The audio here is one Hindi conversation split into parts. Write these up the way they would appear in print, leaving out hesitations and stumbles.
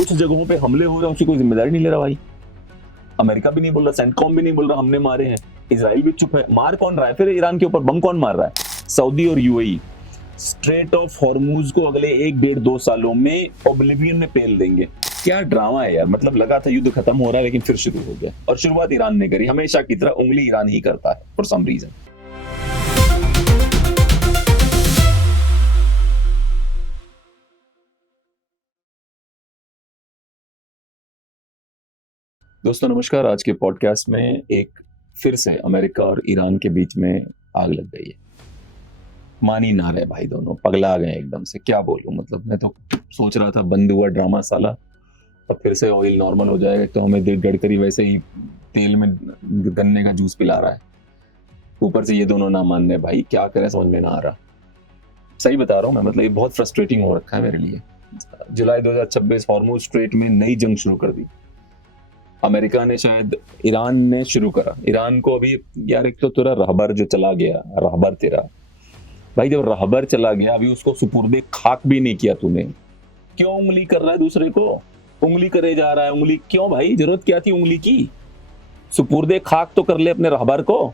कुछ जगहों पे हमले हो रहे हैं, उसकी कोई जिम्मेदारी नहीं ले रहा भाई। अमेरिका भी नहीं बोल रहा, सेंटकॉम भी नहीं बोल रहा हमने मारे हैं, इजराइल भी चुप है। मार कौन रहा है फिर? ईरान के ऊपर बम कौन मार रहा है? सऊदी और यूएई। स्ट्रेट ऑफ हॉर्मूज को अगले 1-1.5-2 सालों में ओब्लिवियन में पेल देंगे। क्या ड्रामा है यार, मतलब लगा था युद्ध खत्म हो रहा है लेकिन फिर शुरू हो गया। और शुरुआत ईरान ने करी, हमेशा की तरह उंगली ईरान ही करता है फॉर सम रीजन। दोस्तों नमस्कार, आज के पॉडकास्ट में एक फिर से अमेरिका और ईरान के बीच में आग लग गई है। मान ही ना रहे भाई, दोनों पगला गए एकदम से। क्या बोलूं, मतलब मैं तो सोच रहा था बंद हुआ ड्रामा साला, अब फिर से ऑयल नॉर्मल हो जाएगा। तो हमें गडकरी वैसे ही तेल में गन्ने का जूस पिला रहा है, ऊपर से ये दोनों ना मान रहे भाई। क्या करें समझ में ना आ रहा। सही बता रहा हूँ मैं, मतलब ये बहुत फ्रस्ट्रेटिंग हो रखा है मेरे लिए। जुलाई 2026 हॉर्मुज स्ट्रेट में नई जंग शुरू कर दी अमेरिका ने, शायद ईरान ने शुरू करा। ईरान को अभी यार, एक तो तेरा रहबर जो चला गया, रहबर तेरा भाई, जब रहबर चला गया अभी उसको सुपुर्दे खाक भी नहीं किया तूने। क्यों उंगली कर रहा है दूसरे को? उंगली करे जा रहा है, उंगली क्यों भाई? जरूरत क्या थी उंगली की? सुपुर्दे खाक तो कर ले अपने रहबर को।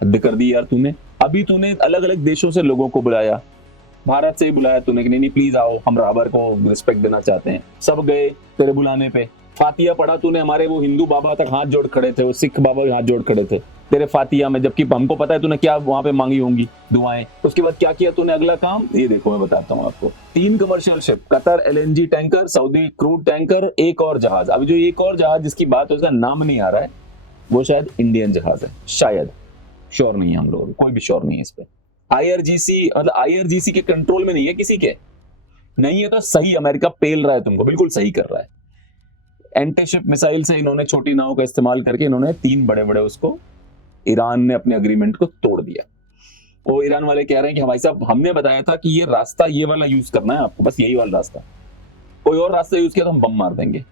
हद कर दी यार तूने। अभी तूने अलग अलग देशों से लोगों को बुलाया, भारत से ही बुलाया तूने कि नहीं प्लीज आओ, हम रहबर को रिस्पेक्ट देना चाहते हैं। सब गए तेरे बुलाने पे। फातिया पढ़ा तूने, हमारे वो हिंदू बाबा तक हाथ जोड़ खड़े थे, वो सिख बाबा हाथ जोड़ खड़े थे तेरे फातिया में, जबकि हमको पता है तूने क्या वहां पे मांगी होंगी दुआएं। उसके बाद क्या किया तूने? अगला काम ये देखो, मैं बताता हूँ आपको। 3 commercial ship, Qatar LNG tanker, Saudi crude tanker, एक और जहाज। अभी जो एक और जहाज जिसकी बात है उसका नाम नहीं आ रहा है, वो शायद इंडियन जहाज है, शायद, श्योर नहीं है हम लोग, कोई भी श्योर नहीं है इस पे। IRGC मतलब IRGC के कंट्रोल में नहीं है, किसी के नहीं है तो सही, अमेरिका पेल रहा है तुमको, बिल्कुल सही कर रहा है। एंटी शिप मिसाइल से इन्होंने छोटी नाव का इस्तेमाल करके इन्होंने 3 बड़े बड़े उसको, ईरान ने अपने अग्रीमेंट को तोड़ दिया। वो ईरान वाले कह रहे हैं कि भाई साहब हमने बताया था कि ये रास्ता ये वाला यूज करना है आपको, बस यही वाला रास्ता, कोई और रास्ता यूज किया तो हम बम मार देंगे।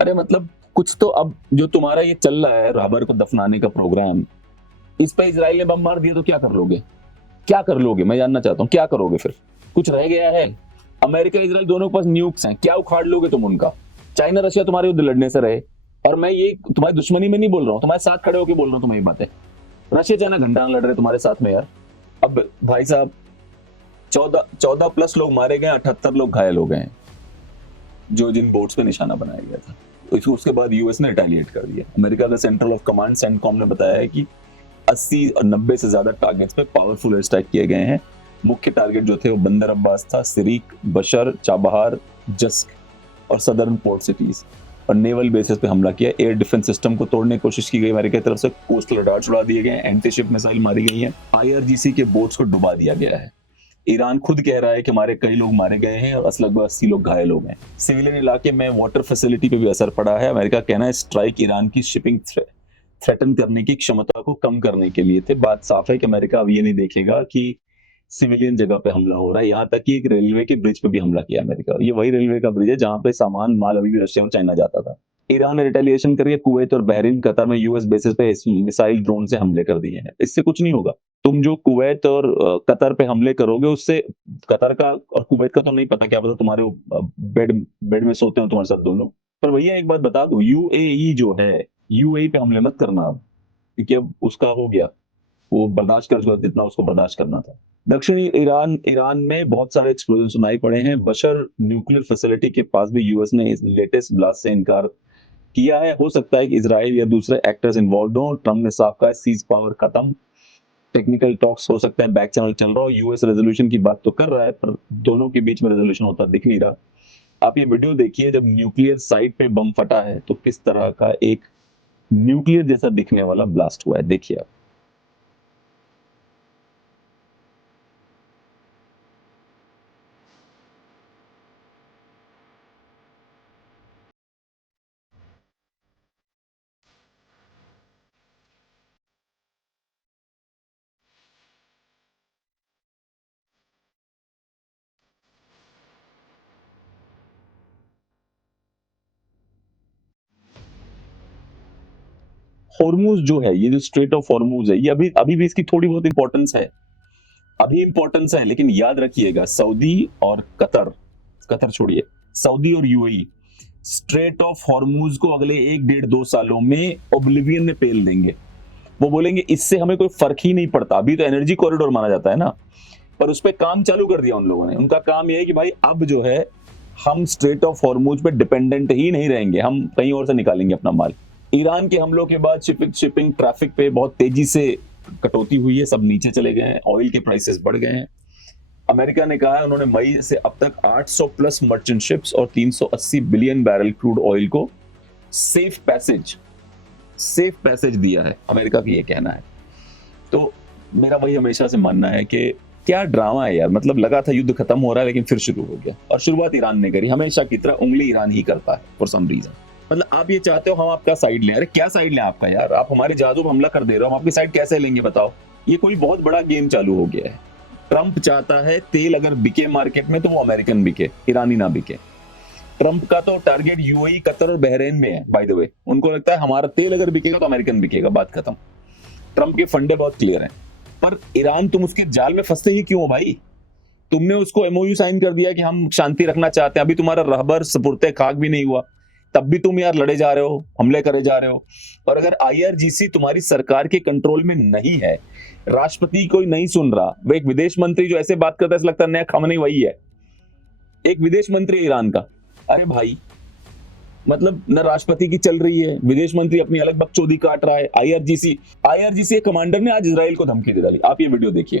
अरे मतलब कुछ तो, अब जो तुम्हारा ये चल रहा है रहबर को दफनाने का प्रोग्राम, इस पे इजराइल ने बम मार दिया तो क्या कर लोगे? क्या कर लोगे मैं जानना चाहता हूँ, क्या करोगे फिर? कुछ रह गया है? अमेरिका इजराइल दोनों के पास न्यूक्स हैं, क्या उखाड़ लोगे तुम उनका? चाइना रशिया तुम्हारे युद्ध लड़ने से रहे, और मैं ये तुम्हारी दुश्मनी में नहीं बोल रहा हूँ, तुम्हारे साथ खड़े होकर बोल रहा हूँ तुम्हें ये बातें। रशिया चाइना घंटा लड़ रहे तुम्हारे साथ में यार। अब भाई साहब 14 प्लस लोग मारे गए, 78 लोग घायल हो गए हैं, जो जिन बोट्स पे निशाना बनाया गया था। उसके बाद यूएस ने रिटेलिएट कर दिया। अमेरिका का सेंट्रल ऑफ कमांड सेंटकॉम ने बताया है कि 80 और 90 से ज्यादा टारगेट्स पे पावरफुल एयर स्ट्राइक किए गए हैं। मुख्य टारगेट जो थे वो बंदर अब्बास था, सिरीक, बशर, चाबहार, जस्क और सदर्न पोर्ट सिटीज, और नेवल बेसिस पे हमला किया। एयर डिफेंस सिस्टम को तोड़ने की कोशिश की गई अमेरिका की तरफ से, कोस्टल रडार उड़ा दिए गए, एंटी शिप मिसाइल मारी गई है, IRGC के बोट्स को डुबा दिया गया है। ईरान खुद कह रहा है कि हमारे कई लोग मारे गए हैं और लगभग 80 लोग घायल हो गए। सिविलियन इलाके में वाटर फैसिलिटी पे भी असर पड़ा है। अमेरिका कहना है स्ट्राइक ईरान की शिपिंग थ्रेटन करने की क्षमता को कम करने के लिए थे। बात साफ है कि अमेरिका अब ये नहीं देखेगा कि सिविलियन जगह पे हमला हो रहा है। यहाँ तक कि एक रेलवे के ब्रिज पे भी हमला किया अमेरिका। ये वही रेलवे का ब्रिज है जहां पे सामान माल अभी भी रशिया और चाइना जाता था। ईरान ने रिटेलिएशन करके कुवैत और बहरीन, कतर में यूएस बेसिस पे मिसाइल ड्रोन से हमले कर दिए हैं। इससे कुछ नहीं होगा। तुम जो कुवैत और कतर पे हमले करोगे, उससे कतर का और कुवैत का तो नहीं पता, क्या पता तुम्हारे बेड में सोते हो तुम्हारे साथ दोनों। पर भैया एक बात बता दो, UAE जो है, UAE पे हमले मत करना अब, क्योंकि अब उसका हो गया, वो बर्दाश्त कर चुका जितना उसको बर्दाश्त करना था। दक्षिणी ईरान में बहुत सारे एक्सप्लोजन सुनाई पड़े हैं। बशर न्यूक्लियर फैसिलिटी के पास भी यूएस ने इस लेटेस्ट ब्लास्ट से इनकार किया है। हो सकता है कि इजराइल या दूसरे एक्टर्स इन्वॉल्व हो। ट्रम्प ने साफ कहा सीज पावर खत्म, टेक्निकल टॉक्स हो सकता है बैक चैनल चल रहा हो। यूएस रेजोल्यूशन की बात तो कर रहा है, पर दोनों के बीच में रेजोल्यूशन होता दिख नहीं रहा। आप ये वीडियो देखिए, जब न्यूक्लियर साइट पे बम फटा है तो किस तरह का एक न्यूक्लियर जैसा दिखने वाला ब्लास्ट हुआ है, देखिए आप। हॉर्मूज जो है, ये जो स्ट्रेट ऑफ हॉर्मूज है, ये अभी अभी भी इसकी थोड़ी बहुत इंपॉर्टेंस है, अभी इंपॉर्टेंस लेकिन याद रखिएगा, सऊदी और कतर, कतर छोड़िए, सऊदी और यूएई, स्ट्रेट ऑफ हॉर्मूज को अगले 1-1.5-2 सालों में ओब्लिवियन में पेल देंगे। वो बोलेंगे इससे हमें कोई फर्क ही नहीं पड़ता, अभी तो एनर्जी कॉरिडोर माना जाता है ना, पर उस पर काम चालू कर दिया उन लोगों ने। उनका काम यह है कि भाई अब जो है हम स्ट्रेट ऑफ हॉर्मूज पे डिपेंडेंट ही नहीं रहेंगे, हम कहीं और से निकालेंगे अपना माल। ईरान के हमलों के बाद शिपिंग ट्रैफिक पे बहुत तेजी से कटौती हुई है, सब नीचे चले गए हैं, ऑयल के प्राइसेस बढ़ गए हैं। अमेरिका ने कहा है उन्होंने मई से अब तक 800 प्लस मर्चेंट शिप्स और 380 बिलियन बैरल क्रूड ऑयल को सेफ पैसेज दिया है, अमेरिका का ये कहना है। तो मेरा वही हमेशा से मानना है कि क्या ड्रामा है यार, मतलब लगा था युद्ध खत्म हो रहा है लेकिन फिर शुरू हो गया, और शुरुआत ईरान ने करी, हमेशा की तरह उंगली ईरान ही करता है फॉर सम रीजन। मतलब आप ये चाहते हो हम आपका साइड लें, अरे क्या साइड लें आपका यार, आप हमारे जहाजों पर हमला कर दे रहे हो, हम आपकी साइड कैसे लेंगे बताओ। ये कोई बहुत बड़ा गेम चालू हो गया है। ट्रंप चाहता है तेल अगर बिके मार्केट में तो वो अमेरिकन बिके, ईरानी ना बिके। ट्रंप का तो टारगेट यूएई, कतर और बहरीन में है बाय द वे। उनको लगता है हमारा तेल अगर बिकेगा तो अमेरिकन बिकेगा, बात खत्म। ट्रंप के फंडे बहुत क्लियर हैं। पर ईरान तुम उसके जाल में फंसते ही क्यों हो भाई? तुमने उसको एमओयू साइन कर दिया कि हम शांति रखना चाहते हैं, अभी तुम्हारा रहबर सुपुर्दे खाक भी नहीं हुआ, तब भी तुम यार लड़े जा रहे हो, हमले करे जा रहे हो। और अगर आईआरजीसी तुम्हारी सरकार के कंट्रोल में नहीं है, राष्ट्रपति कोई नहीं सुन रहा, वो एक विदेश मंत्री जो ऐसे बात करता है ऐसा लगता है नया खमनी वही है, एक विदेश मंत्री ईरान का। अरे भाई मतलब न राष्ट्रपति की चल रही है, विदेश मंत्री अपनी अलग बकचोदी काट रहा है। आईआरजीसी कमांडर ने आज इजराइल को धमकी दे डाली, आप ये वीडियो देखिए।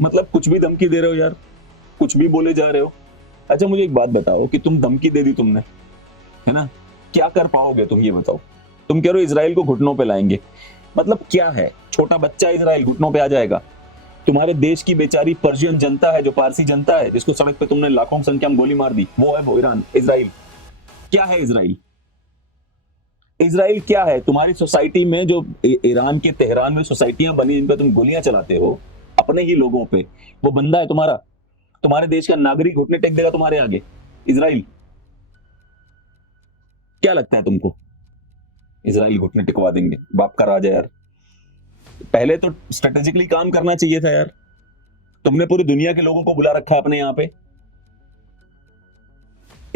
मतलब कुछ भी धमकी दे रहे हो यार, कुछ भी बोले जा रहे हो। अच्छा मुझे एक बात बताओ कि तुम धमकी दे दी तुमने, है ना, क्या कर पाओगे तुम ये बताओ। तुम कह रहे हो इजराइल को घुटनों पे लाएंगे, मतलब क्या है, छोटा बच्चा इजराइल घुटनों पे आ जाएगा? तुम्हारे देश की बेचारी पर्शियन जनता है, जो पारसी जनता है, जिसको सड़क पे तुमने लाखों की संख्या में गोली मार दी, वो है वो ईरान। इजराइल क्या है? इजराइल क्या है? तुम्हारी सोसाइटी में जो ईरान के तेहरान में सोसाइटियां बनी जिन पे तुम गोलियां चलाते हो अपने ही लोगों पे, वो बंदा है तुम्हारा? तुम्हारे देश का नागरिक घुटने टेक देगा तुम्हारे आगे? इजराइल क्या लगता है तुमको? इजराइल घुटने टिकवा देंगे? बाप का राजा यार। पहले तो स्ट्रेटेजिकली काम करना चाहिए था यार। तुमने पूरी दुनिया के लोगों को बुला रखा है अपने यहां पे।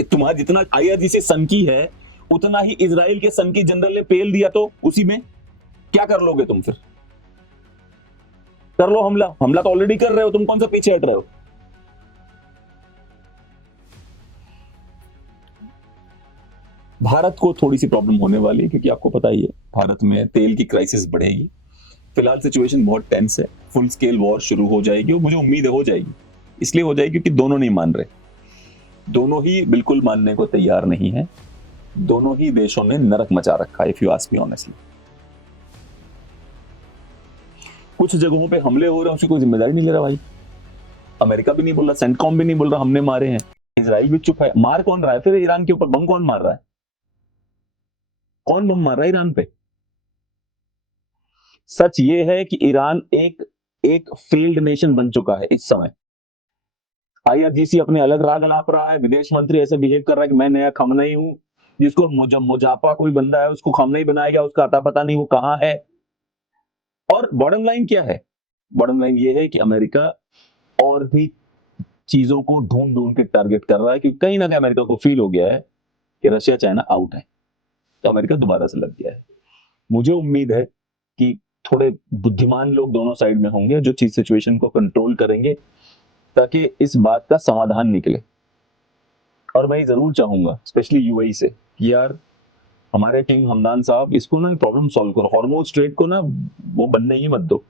तुम्हारा जितना आईआरजीसी सन की है उतना ही इजराइल के सन की जनरल ने पेल दिया, तो उसी में क्या कर लोगे तुम? फिर कर लो हमला तो ऑलरेडी कर रहे हो, तुम कौन सा पीछे हट रहे हो? भारत को थोड़ी सी प्रॉब्लम होने वाली है क्योंकि आपको पता ही है भारत में तेल की क्राइसिस बढ़ेगी। फिलहाल सिचुएशन बहुत टेंस है, फुल स्केल वॉर शुरू हो जाएगी, और मुझे उम्मीद है हो जाएगी। इसलिए हो जाएगी क्योंकि दोनों नहीं मान रहे, दोनों ही बिल्कुल मानने को तैयार नहीं है। दोनों ही देशों ने नरक मचा रखा है, if you ask me honestly. कुछ जगहों पे हमले हो रहे हैं, उसकी कोई जिम्मेदारी नहीं ले रहा भाई। अमेरिका भी नहीं बोल रहा, सेंटकॉम भी नहीं बोल रहा हमने मारे हैं, इजराइल भी चुप है। मार कौन रहा है फिर ईरान के ऊपर? बम कौन मार रहा है? कौन बम मार रहा है ईरान पे? सच ये है कि ईरान एक फेल्ड नेशन बन चुका है इस समय। आईआरजीसी अपने अलग राग अलाप रहा है, विदेश मंत्री ऐसे बिहेव कर रहा है कि मैं नया खमनई हूं, जिसको मुजाफा कोई बंदा है उसको खमनई बनाया गया, उसका अता पता नहीं वो कहां है। और बॉटम लाइन क्या है? बॉटम लाइन ये है कि अमेरिका और भी चीजों को ढूंढ ढूंढ के टारगेट कर रहा है, क्योंकि कहीं ना कहीं अमेरिका को फील हो गया है कि रशिया चाइना आउट है, तो अमेरिका दोबारा से लग गया है। मुझे उम्मीद है कि थोड़े बुद्धिमान लोग दोनों साइड में होंगे जो चीज सिचुएशन को कंट्रोल करेंगे ताकि इस बात का समाधान निकले। और मैं जरूर चाहूंगा स्पेशली यूएई से कि यार हमारे किंग हमदान साहब इसको ना प्रॉब्लम सॉल्व करो, हॉर्मोज स्ट्रेट को ना वो बनने ही मत दो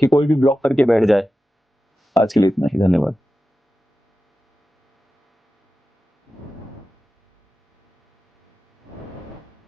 कि कोई भी ब्लॉक करके बैठ जाए। आज के लिए इतना ही, धन्यवाद।